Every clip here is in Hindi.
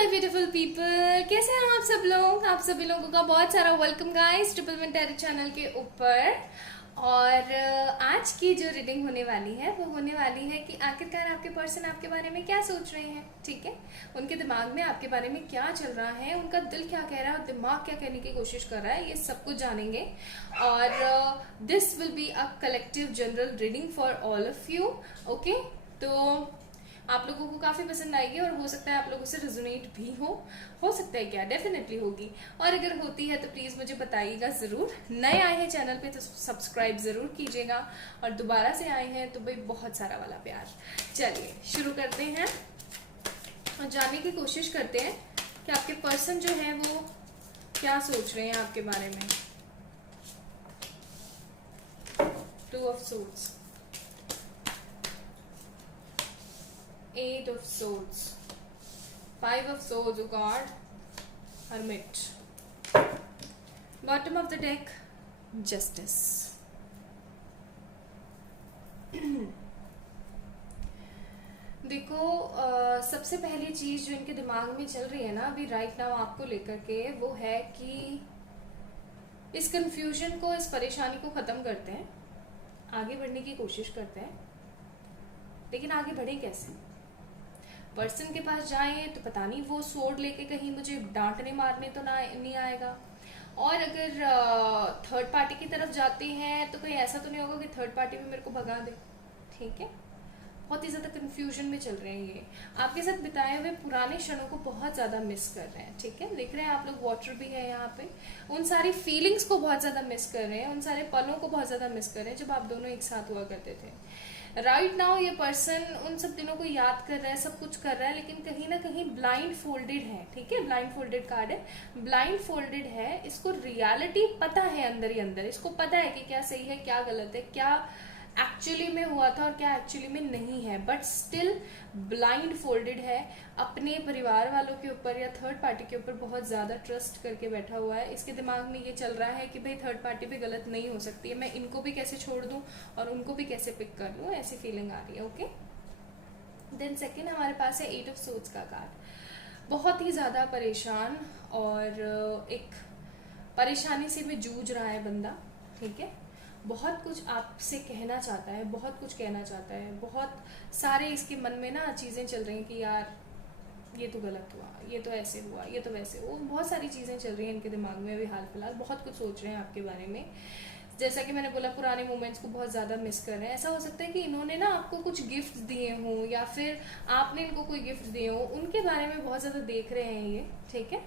माय ब्यूटीफुल पीपल, कैसे हैं आप सब लोग। आप सभी लोगों का बहुत सारा welcome guys triple one tarot channel के ऊपर। और आज की जो रीडिंग होने वाली है वो होने वाली है कि आखिरकार आपके पर्सन आपके बारे में क्या सोच रहे हैं। ठीक है, उनके दिमाग में आपके बारे में क्या चल रहा है, उनका दिल क्या कह रहा है और दिमाग क्या कहने की कोशिश कर रहा है, ये सब कुछ जानेंगे। और this will be a collective general reading for all of you. Okay, तो आप लोगों को काफी पसंद आएगी और हो सकता है आप लोगों से रेजोनेट भी हो सकता है, क्या डेफिनेटली होगी। और अगर होती है तो प्लीज मुझे बताइएगा जरूर। नए आए हैं चैनल पे तो सब्सक्राइब जरूर कीजिएगा, और दोबारा से आए हैं तो भाई बहुत सारा वाला प्यार। चलिए शुरू करते हैं और जानने की कोशिश करते हैं कि आपके पर्सन जो है वो क्या सोच रहे हैं आपके बारे में। Two of swords, Eight of Swords, Five of Swords, oh God, Hermit, bottom of the deck, Justice. देखो, सबसे पहली चीज जो इनके दिमाग में चल रही है ना अभी राइट नाउ आपको लेकर के, वो है कि इस कंफ्यूजन को, इस परेशानी को खत्म करते हैं, आगे बढ़ने की कोशिश करते हैं। लेकिन आगे बढ़े कैसे? पर्सन के पास जाए तो पता नहीं वो सोर्ड लेके कहीं मुझे डांटने मारने तो नहीं आएगा। और अगर थर्ड पार्टी की तरफ जाते हैं तो कहीं ऐसा तो नहीं होगा कि थर्ड पार्टी में मेरे को भगा दे। ठीक है, बहुत ही ज्यादा कंफ्यूजन में चल रहे हैं ये। आपके साथ बिताए हुए पुराने क्षणों को बहुत ज्यादा मिस कर रहे हैं। ठीक है, देख रहे हैं आप लोग वाटर भी है यहाँ पे। उन सारी फीलिंग्स को बहुत ज्यादा मिस कर रहे हैं, उन सारे पलों को बहुत ज्यादा मिस कर रहे हैं जब आप दोनों एक साथ हुआ करते थे। राइट नाउ ये पर्सन उन सब दिनों को याद कर रहा है, सब कुछ कर रहा है, लेकिन कहीं ना कहीं ब्लाइंड फोल्डेड है। ठीक है, ब्लाइंड फोल्डेड कार्ड है, ब्लाइंड फोल्डेड है। इसको रियलिटी पता है अंदर ही अंदर, इसको पता है कि क्या सही है क्या गलत है, क्या एक्चुअली में हुआ था और क्या एक्चुअली में नहीं है, बट स्टिल ब्लाइंड फोल्डेड है। अपने परिवार वालों के ऊपर या थर्ड पार्टी के ऊपर बहुत ज्यादा ट्रस्ट करके बैठा हुआ है। इसके दिमाग में ये चल रहा है कि भाई थर्ड पार्टी भी गलत नहीं हो सकती है, मैं इनको भी कैसे छोड़ दूं और उनको भी कैसे पिक कर लूं, ऐसी फीलिंग आ रही है। ओके, देन सेकेंड हमारे पास है एट ऑफ सोर्ड्स का कार्ड। बहुत ही ज्यादा परेशान और एक परेशानी से भी जूझ रहा है बंदा। ठीक है, बहुत कुछ आपसे कहना चाहता है, बहुत कुछ कहना चाहता है, बहुत सारे इसके मन में ना चीजें चल रही हैं कि यार ये तो गलत हुआ, ये तो ऐसे हुआ, ये तो वैसे, वो बहुत सारी चीजें चल रही हैं इनके दिमाग में अभी हाल फिलहाल। बहुत कुछ सोच रहे हैं आपके बारे में। जैसा कि मैंने बोला, पुराने मोमेंट्स को बहुत ज्यादा मिस कर रहे हैं। ऐसा हो सकता है कि इन्होंने ना आपको कुछ गिफ्ट दिए हों या फिर आपने इनको कोई गिफ्ट दिए हो, उनके बारे में बहुत ज्यादा देख रहे हैं ये। ठीक है,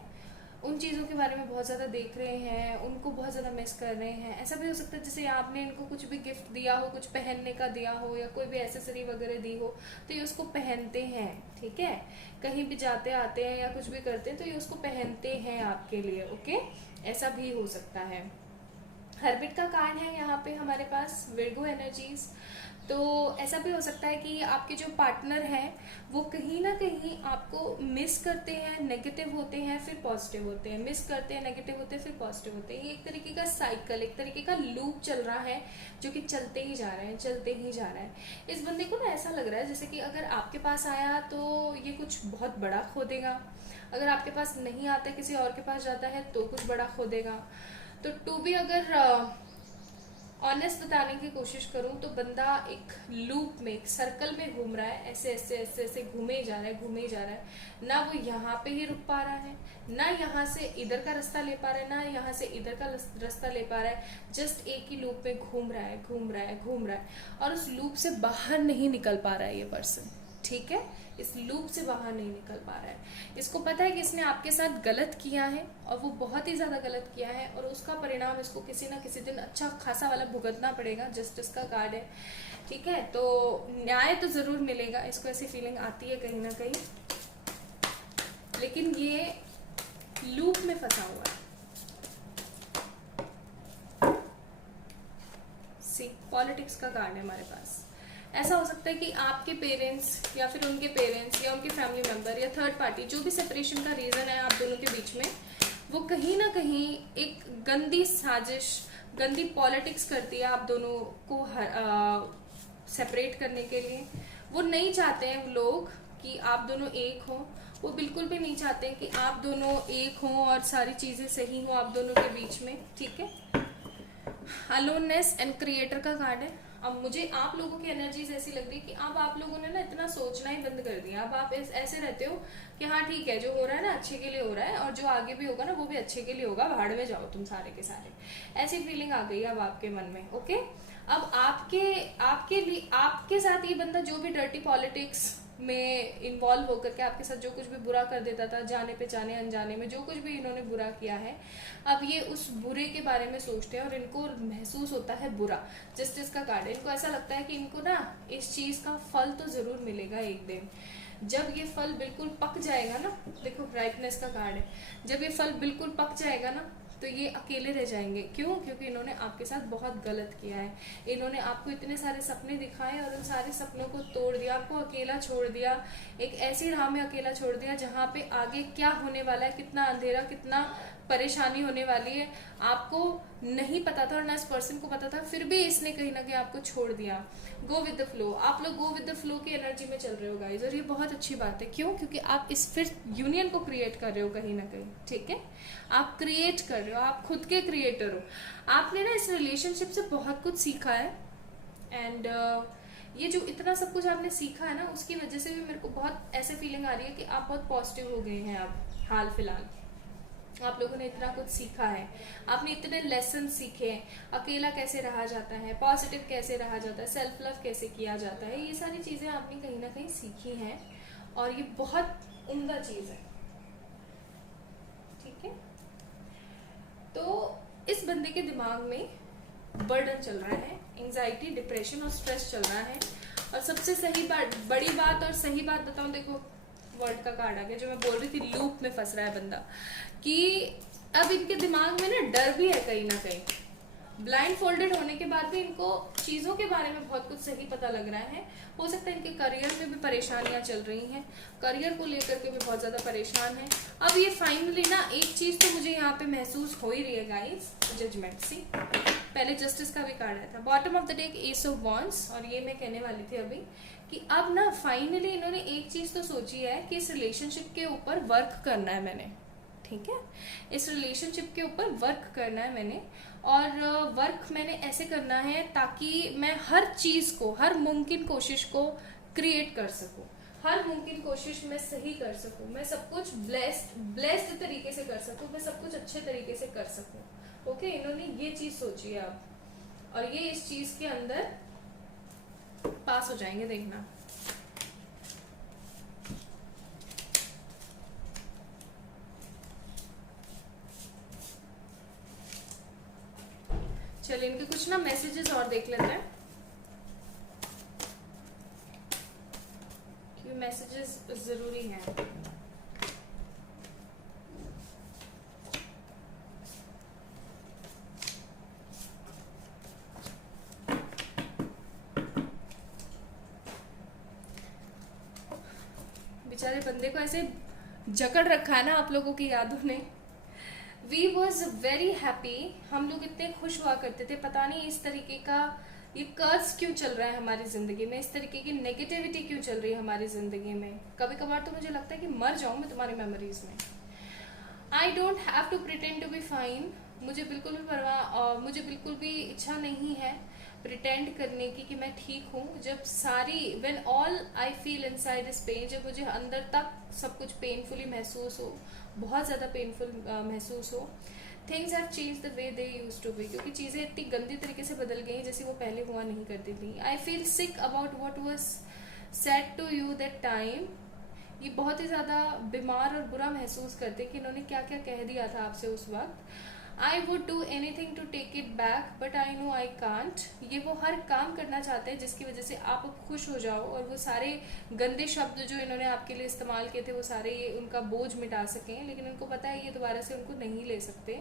उन चीज़ों के बारे में बहुत ज़्यादा देख रहे हैं, उनको बहुत ज़्यादा मिस कर रहे हैं। ऐसा भी हो सकता है जैसे आपने इनको कुछ भी गिफ्ट दिया हो, कुछ पहनने का दिया हो या कोई भी एसेसरी वगैरह दी हो, तो ये उसको पहनते हैं। ठीक है, कहीं भी जाते आते हैं या कुछ भी करते हैं तो ये उसको पहनते हैं आपके लिए। ओके, ऐसा भी हो सकता है। हर्मिट का कार्ड है यहाँ पे हमारे पास, विर्गो एनर्जीज। तो ऐसा भी हो सकता है कि आपके जो पार्टनर हैं वो कहीं ना कहीं आपको मिस करते हैं, नेगेटिव होते हैं फिर पॉजिटिव होते हैं, मिस करते हैं नेगेटिव होते हैं फिर पॉजिटिव होते हैं। ये एक तरीके का साइकिल, एक तरीके का लूप चल रहा है जो कि चलते ही जा रहे हैं, चलते ही जा रहा है। इस बंदे को ना ऐसा लग रहा है जैसे कि अगर आपके पास आया तो ये कुछ बहुत बड़ा खो देगा, अगर आपके पास नहीं आता, किसी और के पास जाता है तो कुछ बड़ा खो देगा। तो टू भी अगर ऑनेस्ट बताने की कोशिश करूं तो बंदा एक लूप में, एक सर्कल में घूम रहा है, ऐसे ऐसे ऐसे ऐसे घूमे जा रहा है, घूमे जा रहा है। ना वो यहाँ पे ही रुक पा रहा है, ना यहाँ से इधर का रास्ता ले पा रहा है, ना यहाँ से इधर का रास्ता ले पा रहा है। जस्ट एक ही लूप में घूम रहा है, घूम रहा है, घूम रहा है, और उस लूप से बाहर नहीं निकल पा रहा है ये पर्सन। ठीक है, इस लूप से बाहर नहीं निकल पा रहा है। इसको पता है कि इसने आपके साथ गलत किया है और वो बहुत ही ज्यादा गलत किया है, और उसका परिणाम इसको किसी ना किसी दिन अच्छा खासा वाला भुगतना पड़ेगा। जस्टिस का कार्ड है। ठीक है, तो न्याय तो जरूर मिलेगा, इसको ऐसी फीलिंग आती है कहीं ना कहीं, लेकिन ये लूप में फंसा हुआ है। सी, पॉलिटिक्स का कार्ड है हमारे पास। ऐसा हो सकता है कि आपके पेरेंट्स या फिर उनके पेरेंट्स या उनके फैमिली मेंबर या थर्ड पार्टी, जो भी सेपरेशन का रीजन है आप दोनों के बीच में, वो कहीं ना कहीं एक गंदी साजिश, गंदी पॉलिटिक्स करती है आप दोनों को सेपरेट करने के लिए। वो नहीं चाहते हैं वो लोग कि आप दोनों एक हो, वो बिल्कुल भी नहीं चाहते हैं कि आप दोनों एक हो और सारी चीजें सही हो आप दोनों के बीच में, ठीक है। अलोननेस एंड क्रिएटर का कार्ड है। अब मुझे आप लोगों की एनर्जीज ऐसी लग रही है कि अब आप लोगों ने ना इतना सोचना ही बंद कर दिया। अब आप ऐसे रहते हो कि हाँ ठीक है, जो हो रहा है ना अच्छे के लिए हो रहा है, और जो आगे भी होगा ना वो भी अच्छे के लिए होगा, भाड़ में जाओ तुम सारे के सारे, ऐसी फीलिंग आ गई अब आपके मन में। ओके, अब आपके लिए आपके साथ ये बंदा जो भी डर्टी पॉलिटिक्स में इन्वॉल्व होकर के आपके साथ जो कुछ भी बुरा कर देता था, जाने पहचाने अनजाने में जो कुछ भी इन्होंने बुरा किया है, अब ये उस बुरे के बारे में सोचते हैं और इनको महसूस होता है बुरा। जस्टिस का कार्ड है। इनको ऐसा लगता है कि इनको ना इस चीज का फल तो जरूर मिलेगा एक दिन। जब ये फल बिल्कुल पक जाएगा ना, देखो ब्राइटनेस का कार्ड है, जब ये फल बिल्कुल पक जाएगा ना तो ये अकेले रह जाएंगे। क्यों? क्योंकि इन्होंने आपके साथ बहुत गलत किया है। इन्होंने आपको इतने सारे सपने दिखाए और उन सारे सपनों को तोड़ दिया, आपको अकेला छोड़ दिया, एक ऐसी राह में अकेला छोड़ दिया जहाँ पे आगे क्या होने वाला है, कितना अंधेरा, कितना परेशानी होने वाली है, आपको नहीं पता था और ना इस पर्सन को पता था, फिर भी इसने कहीं ना कहीं आपको छोड़ दिया। गो विद द फ्लो, आप लोग गो विद द फ्लो की एनर्जी में चल रहे हो गाइस, और ये बहुत अच्छी बात है। क्यों? क्योंकि आप इस फिर यूनियन को क्रिएट कर रहे हो कहीं ना कहीं, ठीक है। आप क्रिएट कर रहे हो, आप खुद के क्रिएटर हो। आपने ना इस रिलेशनशिप से बहुत कुछ सीखा है, एंड ये जो इतना सब कुछ आपने सीखा है ना, उसकी वजह से भी मेरे को बहुत ऐसे फीलिंग आ रही है कि आप बहुत पॉजिटिव हो गए हैं। आप हाल फिलहाल आप लोगों ने इतना कुछ सीखा है, आपने इतने लेसन सीखे हैं, अकेला कैसे रहा जाता है, पॉजिटिव कैसे रहा जाता है, सेल्फ लव कैसे किया जाता है, ये सारी चीजें आपने कहीं ना कहीं सीखी हैं और ये बहुत उम्दा चीज है, ठीक है। तो इस बंदे के दिमाग में बर्डन चल रहा है, एंजाइटी, डिप्रेशन और स्ट्रेस चल रहा है। और सबसे सही बात, बड़ी बात और सही बात बताऊं, देखो वर्ड का कार्ड आ गया, जो मैं बोल रही थी लूप में फंस रहा है बंदा, कि अब इनके दिमाग में ना डर भी है कहीं ना कहीं। ब्लाइंड फोल्डेड होने के बाद भी इनको चीजों के बारे में बहुत कुछ सही पता लग रहा है। हो सकता है इनके करियर में भी परेशानियां चल रही हैं, करियर को लेकर के भी बहुत ज्यादा परेशान है। अब ये फाइनली ना एक चीज तो मुझे यहाँ पे महसूस हो ही रही है गाइस, जजमेंट सी। पहले जस्टिस का भी कार्ड आया था, bottom of the deck S of wands, और ये मैं कहने वाली थी अभी कि अब ना फाइनली इन्होंने एक चीज तो सोची है कि इस रिलेशनशिप के ऊपर वर्क करना है मैंने, ठीक है। इस रिलेशनशिप के ऊपर वर्क करना है मैंने, और वर्क मैंने ऐसे करना है ताकि मैं हर चीज को, हर मुमकिन कोशिश को क्रिएट कर सकूं, हर मुमकिन कोशिश मैं सही कर सकूं, मैं सब कुछ ब्लेस्ड तरीके से कर सकूं, मैं सब कुछ अच्छे तरीके से कर सकूं। ओके, इन्होंने ये चीज सोची है अब, और ये इस चीज के अंदर पास हो जाएंगे, देखना। चलिए इनके कुछ ना मैसेजेस और देख लेते हैं, क्योंकि मैसेजेस जरूरी हैं। बेचारे बंदे को ऐसे जकड़ रखा है ना आप लोगों की यादों ने। वी वॉज वेरी हैप्पी, हम लोग इतने खुश हुआ करते थे, पता नहीं इस तरीके का ये कर्ज क्यों चल रहा है हमारी जिंदगी में, इस तरीके की नेगेटिविटी क्यों चल रही है हमारी जिंदगी में। कभी कभार तो मुझे लगता है कि मर जाऊं मैं तुम्हारी मेमोरीज में। I don't have to pretend to be fine, मुझे बिल्कुल भी परवाह, मुझे बिल्कुल भी इच्छा नहीं है प्रिटेंड करने की कि मैं ठीक हूँ। जब सारी when all I feel inside is pain, जब मुझे अंदर तक सब कुछ पेनफुली महसूस हो, बहुत ज़्यादा पेनफुल महसूस हो, things have change the way they use to be, क्योंकि चीज़ें इतनी गंदी तरीके से बदल गई जैसे वो पहले हुआ नहीं करती थी। I feel sick about what was said to you that time, ये बहुत ही ज़्यादा बीमार और बुरा महसूस करते कि इन्होंने क्या क्या कह दिया था आपसे उस वक्त। I would do anything to take it back but I know I can't, ये वो हर काम करना चाहते हैं जिसकी वजह से आप खुश हो जाओ और वो सारे गंदे शब्द जो इन्होंने आपके लिए इस्तेमाल किए थे वो सारे ये उनका बोझ मिटा सकें, लेकिन इनको पता है ये दोबारा से उनको नहीं ले सकते।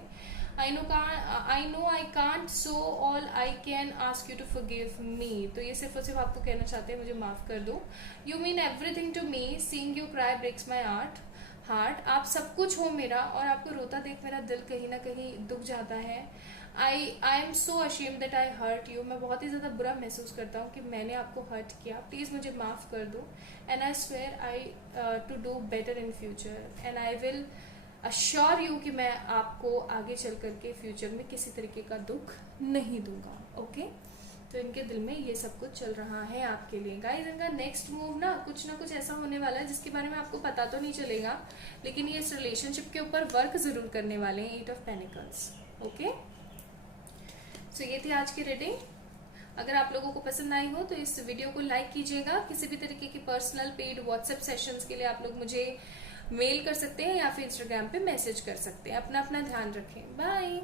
I know I can't so all I can ask you to forgive me, तो ये सिर्फ और सिर्फ आपको कहना चाहते हैं मुझे माफ कर दो। You mean everything to me, seeing you cry breaks my heart, आप सब कुछ हो मेरा, और आपको रोता देख मेरा दिल कहीं ना कहीं दुख जाता है। I am so ashamed that I hurt you, मैं बहुत ही ज़्यादा बुरा महसूस करता हूँ कि मैंने आपको हर्ट किया, प्लीज़ मुझे माफ़ कर दो। And I swear I to do better in future and I will assure you कि मैं आपको आगे चल करके फ्यूचर में किसी तरीके का दुख नहीं दूंगा। ओके तो इनके दिल में ये सब कुछ चल रहा है आपके लिए गाइस। इनका नेक्स्ट मूव ना कुछ ऐसा होने वाला है जिसके बारे में आपको पता तो नहीं चलेगा, लेकिन ये इस रिलेशनशिप के ऊपर वर्क जरूर करने वाले हैं। 8 ऑफ पेनिकल्स। ओके सो ये थी आज की रीडिंग। अगर आप लोगों को पसंद आई हो तो इस वीडियो को लाइक कीजिएगा। किसी भी तरीके की पर्सनल पेड व्हाट्सएप सेशंस के लिए आप लोग मुझे मेल कर सकते हैं या फिर इंस्टाग्राम पे मैसेज कर सकते हैं। अपना ध्यान रखें। बाय।